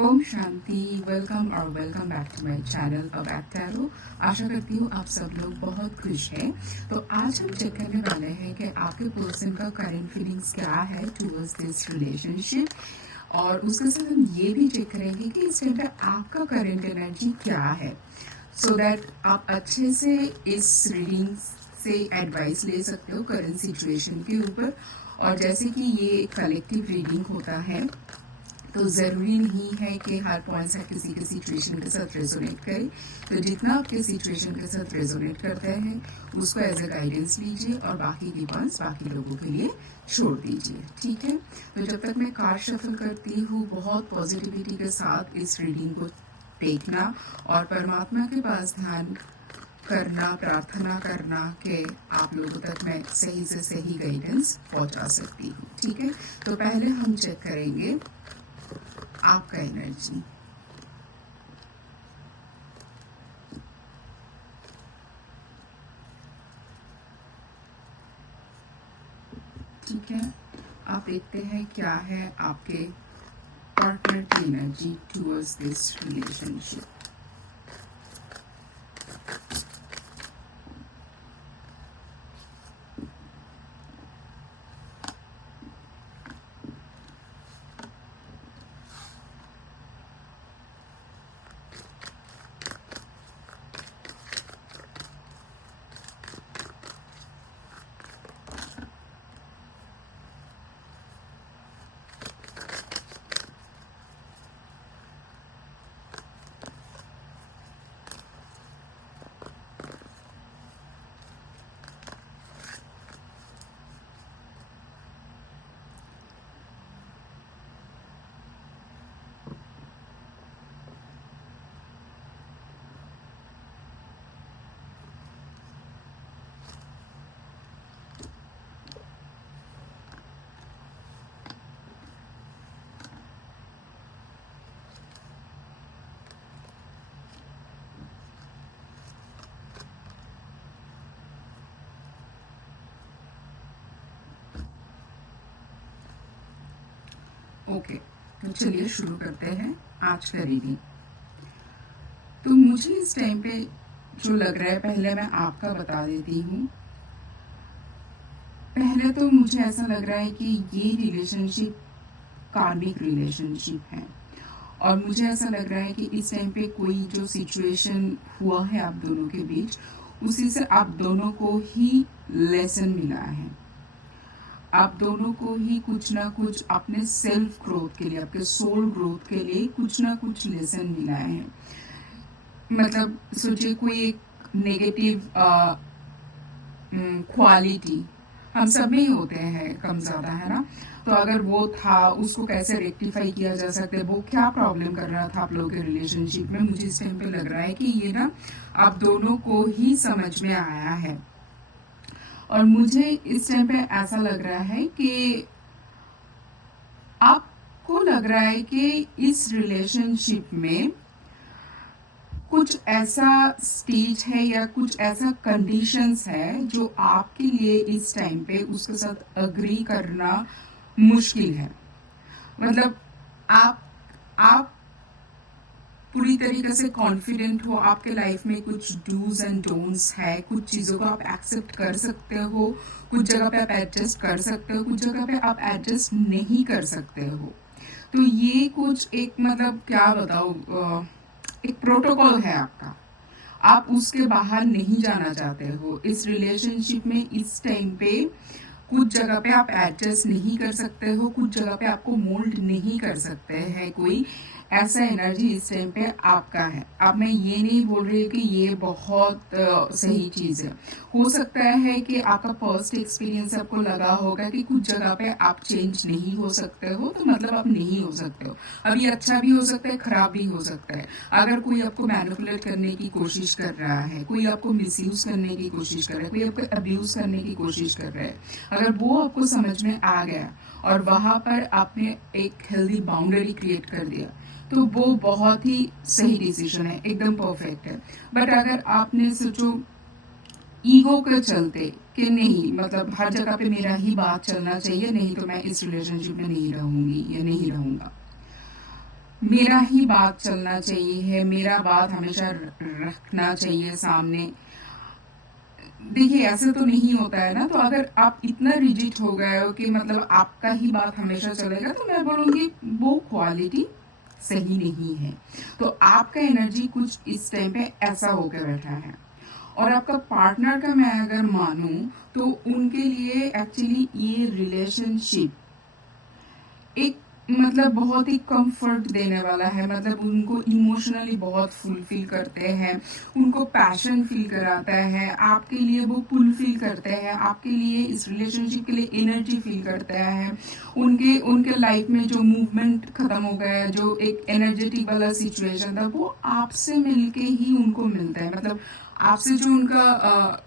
ओम शांति। Welcome back to my channel अवैध tarot. आशा करती हूँ आप सब लोग बहुत खुश हैं। तो आज हम चेक करने वाले हैं कि आपके पर्सन का करंट फीलिंग्स क्या है टुवर्ड्स दिस रिलेशनशिप, और उसके साथ हम ये भी चेक करेंगे कि इस टाइम पे आपका करंट एनर्जी क्या है, सो दैट आप अच्छे से इस रीडिंग से एडवाइस ले सकते हो करंट सिचुएशन के ऊपर। और जैसे कि ये कलेक्टिव रीडिंग होता है तो ज़रूरी नहीं है कि हर पॉइंट्स किसी के सिचुएशन के साथ रेजोनेट करे। तो जितना आपके सिचुएशन के साथ रेजोनेट करते हैं उसको एज ए गाइडेंस लीजिए और बाकी की पॉइंट्स बाकी लोगों के लिए छोड़ दीजिए। ठीक है, तो जब तक मैं कार्ड शफल करती हूँ बहुत पॉजिटिविटी के साथ इस रीडिंग को देखना और परमात्मा के पास ध्यान करना, प्रार्थना करना कि आप लोगों तक मैं सही से सही गाइडेंस पहुंचा सकती हूँ। ठीक है, तो पहले हम चेक करेंगे आपका एनर्जी। ठीक है, आप देखते हैं क्या है आपके पार्टनर की energy towards this relationship. Okay, तो चलिए शुरू करते हैं आज का रीडिंग। तो मुझे इस टाइम पे जो लग रहा है पहले मैं आपका बता देती हूँ। पहले तो मुझे ऐसा लग रहा है कि ये रिलेशनशिप कार्मिक रिलेशनशिप है, और मुझे ऐसा लग रहा है कि इस टाइम पे कोई जो सिचुएशन हुआ है आप दोनों के बीच, उसी से आप दोनों को ही लेसन मिला है। आप दोनों को ही कुछ ना कुछ अपने सेल्फ ग्रोथ के लिए, आपके सोल ग्रोथ के लिए कुछ ना कुछ लेसन मिला है। मतलब सोचिए कोई एक नेगेटिव क्वालिटी हम सब में ही होते हैं कम ज्यादा, है ना। तो अगर वो था उसको कैसे रेक्टिफाई किया जा सकता है, वो क्या प्रॉब्लम कर रहा था आप लोगों के रिलेशनशिप में, मुझे इस टाइम पे लग रहा है कि ये ना आप दोनों को ही समझ में आया है। और मुझे इस टाइम पे ऐसा लग रहा है कि आपको लग रहा है कि इस रिलेशनशिप में कुछ ऐसा स्टेज है या कुछ ऐसा कंडीशंस है जो आपके लिए इस टाइम पे उसके साथ अग्री करना मुश्किल है। मतलब आप पूरी तरीके से कॉन्फिडेंट हो, आपके लाइफ में कुछ डूज एंड डोंट्स है, कुछ चीज़ों को आप एक्सेप्ट कर सकते हो, कुछ जगह पे आप एडजस्ट कर सकते हो, कुछ जगह पे आप एडजस्ट नहीं कर सकते हो। तो ये कुछ एक मतलब क्या बताओ, एक प्रोटोकॉल है आपका, आप उसके बाहर नहीं जाना चाहते हो इस रिलेशनशिप में। इस टाइम पे कुछ जगह पे आप एडजस्ट नहीं कर सकते हो, कुछ जगह पे आपको मोल्ड नहीं कर सकते हैं कोई, ऐसा एनर्जी इस टाइम पे आपका है। अब मैं ये नहीं बोल रही कि ये बहुत सही चीज़ है। हो सकता है कि आपका फर्स्ट एक्सपीरियंस आपको लगा होगा कि कुछ जगह पे आप चेंज नहीं हो सकते हो, तो मतलब आप नहीं हो सकते हो। अभी अच्छा भी हो सकता है, खराब भी हो सकता है। अगर कोई आपको मैनिपुलेट करने की कोशिश कर रहा है, कोई आपको मिसयूज करने की कोशिश कर रहा है, कोई आपको अब्यूज करने की कोशिश कर रहा है, अगर वो आपको समझ में आ गया और वहां पर आपने एक हेल्दी बाउंड्री क्रिएट कर दिया, तो वो बहुत ही सही डिसीजन है, एकदम परफेक्ट है। बट अगर आपने सोचो ईगो के चलते कि नहीं, मतलब हर जगह पे मेरा ही बात चलना चाहिए, नहीं तो मैं इस रिलेशनशिप में नहीं रहूंगी या नहीं रहूंगा, मेरा ही बात चलना चाहिए है, मेरा बात हमेशा रखना चाहिए सामने। देखिए ऐसे तो नहीं होता है ना, तो अगर आप इतना रिजिड हो गए हो कि मतलब आपका ही बात हमेशा चलेगा, तो मैं बोलूँगी वो क्वालिटी सही नहीं है। तो आपका एनर्जी कुछ इस टाइम पे ऐसा होकर बैठा है। और आपका पार्टनर का मैं अगर मानूं, तो उनके लिए एक्चुअली ये रिलेशनशिप एक मतलब बहुत ही कंफर्ट देने वाला है, मतलब उनको इमोशनली बहुत फुलफिल करते हैं, उनको पैशन फील कराता है, आपके लिए वो फुलफिल करते हैं, आपके लिए इस रिलेशनशिप के लिए एनर्जी फील करता है। उनके उनके लाइफ में जो मूवमेंट खत्म हो गया है, जो एक एनर्जेटिक वाला सिचुएशन था, वो आपसे मिलके ही उनको मिलता है। मतलब आपसे जो उनका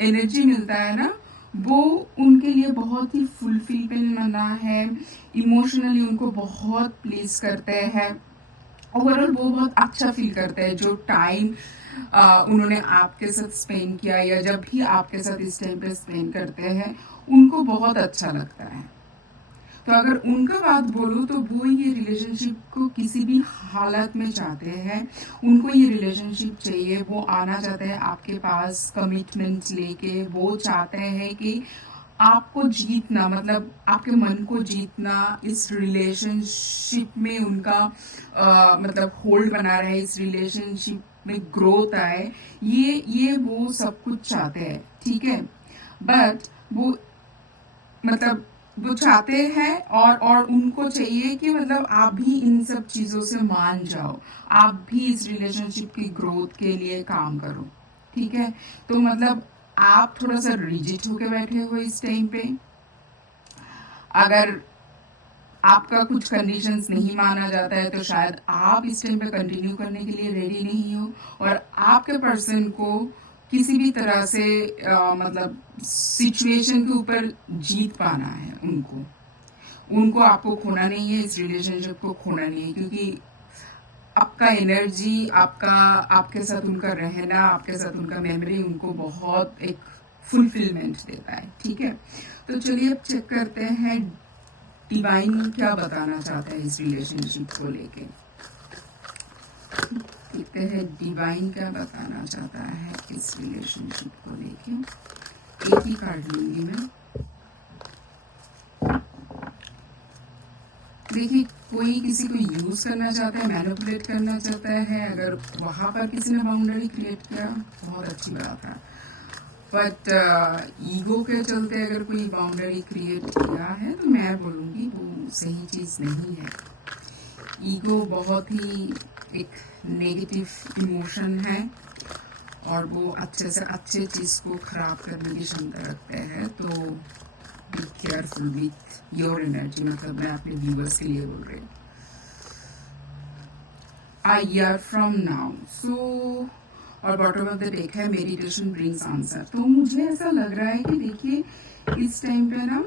एनर्जी मिलता है ना, वो उनके लिए बहुत ही फुलफिलमेंट बना है, इमोशनली उनको बहुत प्लीज करते हैं। ओवरऑल वो बहुत अच्छा फील करते हैं जो टाइम उन्होंने आपके साथ स्पेंड किया, या जब भी आपके साथ इस टाइम पे स्पेंड करते हैं, उनको बहुत अच्छा लगता है। तो अगर उनका बात बोलूँ, तो वो ये रिलेशनशिप को किसी भी हालत में चाहते हैं, उनको ये रिलेशनशिप चाहिए, वो आना चाहते हैं आपके पास कमिटमेंट्स लेके, वो चाहते हैं कि आपको जीतना, मतलब आपके मन को जीतना, इस रिलेशनशिप में उनका मतलब होल्ड बना रहे, इस रिलेशनशिप में ग्रोथ आए, ये वो सब कुछ चाहते हैं, ठीक है। बट वो मतलब वो चाहते हैं, और उनको चाहिए कि मतलब आप भी इन सब चीजों से मान जाओ, आप भी इस रिलेशनशिप की ग्रोथ के लिए काम करो, ठीक है। तो मतलब आप थोड़ा सा रिजिड होके बैठे हो इस टाइम पे। अगर आपका कुछ कंडीशंस नहीं माना जाता है, तो शायद आप इस टाइम पे कंटिन्यू करने के लिए रेडी नहीं हो, और आपके पर्सन को किसी भी तरह से मतलब सिचुएशन के ऊपर जीत पाना है उनको। उनको आपको खोना नहीं है, इस रिलेशनशिप को खोना नहीं है, क्योंकि आपका एनर्जी, आपका आपके साथ उनका रहना, आपके साथ उनका मेमोरी उनको बहुत एक फुलफिलमेंट देता है, ठीक है। तो चलिए अब चेक करते हैं डिवाइन क्या बताना चाहता है इस रिलेशनशिप को लेके। देखते हैं डिवाइन क्या बताना चाहता है इस रिलेशनशिप को लेके। एक ही कार्ड लूंगी मैं। देखिए कोई किसी को यूज करना चाहता है, मैनिपुलेट करना चाहता है, अगर वहां पर किसी ने बाउंड्री क्रिएट किया, बहुत अच्छी बात है। बट ईगो के चलते अगर कोई बाउंड्री क्रिएट किया है, तो मैं बोलूँगी वो सही चीज़ नहीं है। ईगो बहुत ही एक नेगेटिव इमोशन है, और वो अच्छे से अच्छे चीज़ को खराब करने की क्षमता रखते हैं। तो be careful with your energy, मतलब मैं अपने व्यूअर्स के लिए बोल रही हूँ। A year from now, so और बॉटम ऑफ द डेक है मेडिटेशन ब्रिंग्स आंसर। तो मुझे ऐसा लग रहा है कि देखिए इस टाइम पे ना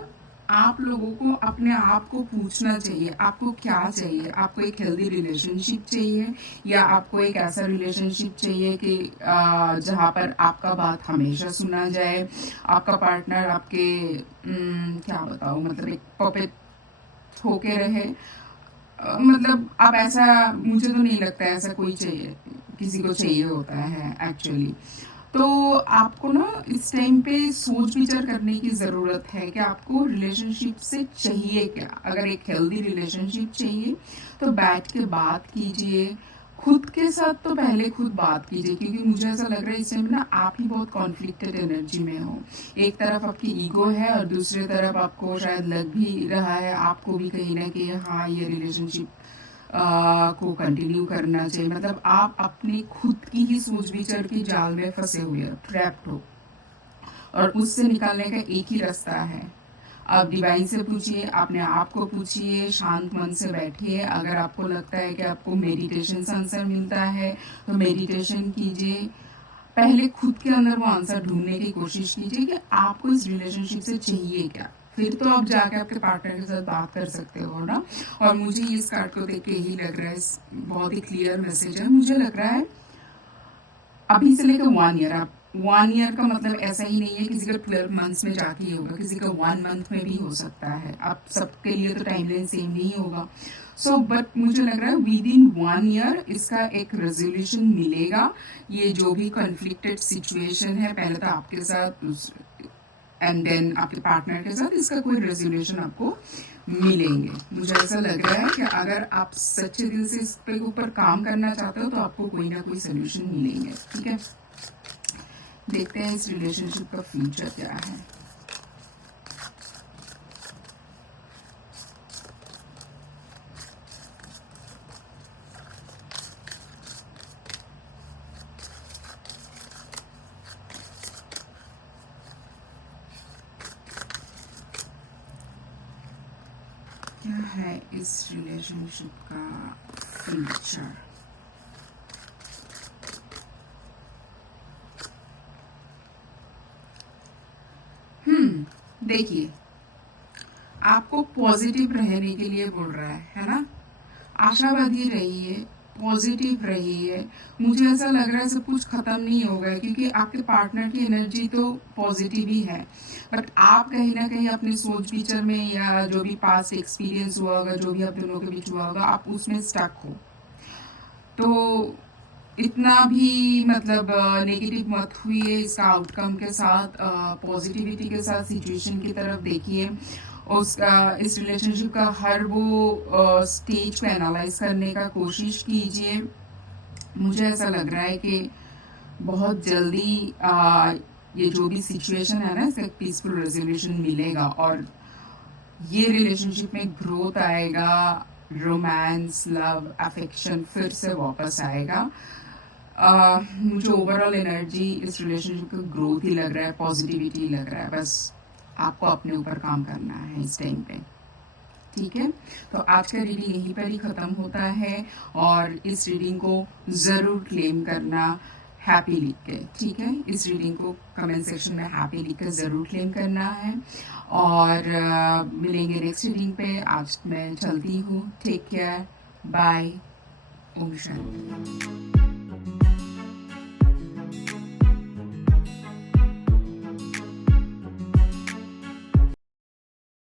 आप लोगों को अपने आप को पूछना चाहिए, आपको क्या चाहिए। आपको एक हेल्दी रिलेशनशिप चाहिए, या आपको एक ऐसा रिलेशनशिप चाहिए कि जहाँ पर आपका बात हमेशा सुना जाए, आपका पार्टनर आपके क्या बताओ, मतलब एक पपेट होके रहे। मतलब अब ऐसा मुझे तो नहीं लगता है ऐसा कोई चाहिए, किसी को चाहिए होता है एक्चुअली। तो आपको ना इस टाइम पे सोच विचार करने की ज़रूरत है कि आपको रिलेशनशिप से चाहिए क्या। अगर एक हेल्दी रिलेशनशिप चाहिए, तो बैठ के बात कीजिए, खुद के साथ तो पहले खुद बात कीजिए, क्योंकि मुझे ऐसा लग रहा है इस टाइम ना आप ही बहुत कॉन्फ्लिक्टेड एनर्जी में हो। एक तरफ आपकी ईगो है, और दूसरी तरफ आपको शायद लग भी रहा है, आपको भी कहीं ना कहीं हाँ ये रिलेशनशिप को कंटिन्यू करना चाहिए। मतलब आप अपनी खुद की ही सोच विचार के जाल में फंसे हुए हो, ट्रैप्ड हो, और उससे निकालने का एक ही रास्ता है। आप डिवाइन से पूछिए, अपने आप को पूछिए, शांत मन से बैठिए। अगर आपको लगता है कि आपको मेडिटेशन से आंसर मिलता है, तो मेडिटेशन कीजिए। पहले खुद के अंदर वो आंसर ढूंढने की कोशिश कीजिए कि आपको इस रिलेशनशिप से चाहिए क्या। फिर तो आप जाके आपके पार्टनर के साथ बात कर सकते हो ना। और मुझे इस कार्ड को देख के यही लग रहा है, बहुत ही क्लियर मैसेज है। मुझे लग रहा है अभी से लेकर 1 ईयर आप 1 ईयर का मतलब ऐसा ही नहीं है किसी का 12 मंथ्स में जाके ही होगा, किसी का 1 मंथ में भी हो सकता है। अब सबके लिए तो टाइमलाइन सेम नहीं होगा। सो बट मुझे लग रहा है विद इन 1 ईयर इसका एक रेजोल्यूशन मिलेगा। ये जो भी कॉन्फ्लिक्टेड सिचुएशन है पहले तो आपके साथ एंड देन आपके पार्टनर के साथ इसका कोई रेजोल्यूशन आपको मिलेंगे। मुझे ऐसा लग रहा है कि अगर आप सच्चे दिल से इस पे ऊपर काम करना चाहते हो तो आपको कोई ना कोई सोल्यूशन मिलेंगे। ठीक है, देखते हैं इस रिलेशनशिप का फ्यूचर क्या है। क्या है इस रिलेशनशिप का फ्यूचर? देखिए, आपको पॉजिटिव रहने के लिए बोल रहा है ना? आशावादी रहिए, पॉजिटिव रहिए। मुझे ऐसा लग रहा है सब कुछ खत्म नहीं होगा क्योंकि आपके पार्टनर की एनर्जी तो पॉजिटिव ही है, बट आप कहीं ना कहीं अपने सोच विचार में या जो भी पास्ट एक्सपीरियंस हुआ होगा, जो भी आप दोनों के बीच हुआ होगा, आप उसमें स्टक हो। तो इतना भी मतलब नेगेटिव मत हुई इसका आउटकम के साथ, पॉजिटिविटी के साथ सिचुएशन की तरफ देखिए। उसका इस रिलेशनशिप का हर वो स्टेज को एनालाइज करने का कोशिश कीजिए। मुझे ऐसा लग रहा है कि बहुत जल्दी ये जो भी सिचुएशन है ना इसका एक पीसफुल रेजोल्यूशन मिलेगा और ये रिलेशनशिप में ग्रोथ आएगा, रोमांस, लव, अफेक्शन फिर से वापस आएगा। मुझे ओवरऑल एनर्जी इस रिलेशनशिप का ग्रोथ ही लग रहा है, पॉजिटिविटी लग रहा है। बस आपको अपने ऊपर काम करना है इस टाइम पे। ठीक है, तो आज का रीडिंग यहीं पर ही ख़त्म होता है और इस रीडिंग को ज़रूर क्लेम करना हैप्पी लिख के। ठीक है, इस रीडिंग को कमेंट सेक्शन में हैप्पी लिख कर ज़रूर क्लेम करना है और मिलेंगे नेक्स्ट रीडिंग पे। आज मैं चलती हूँ, take care, bye, Om Shanti.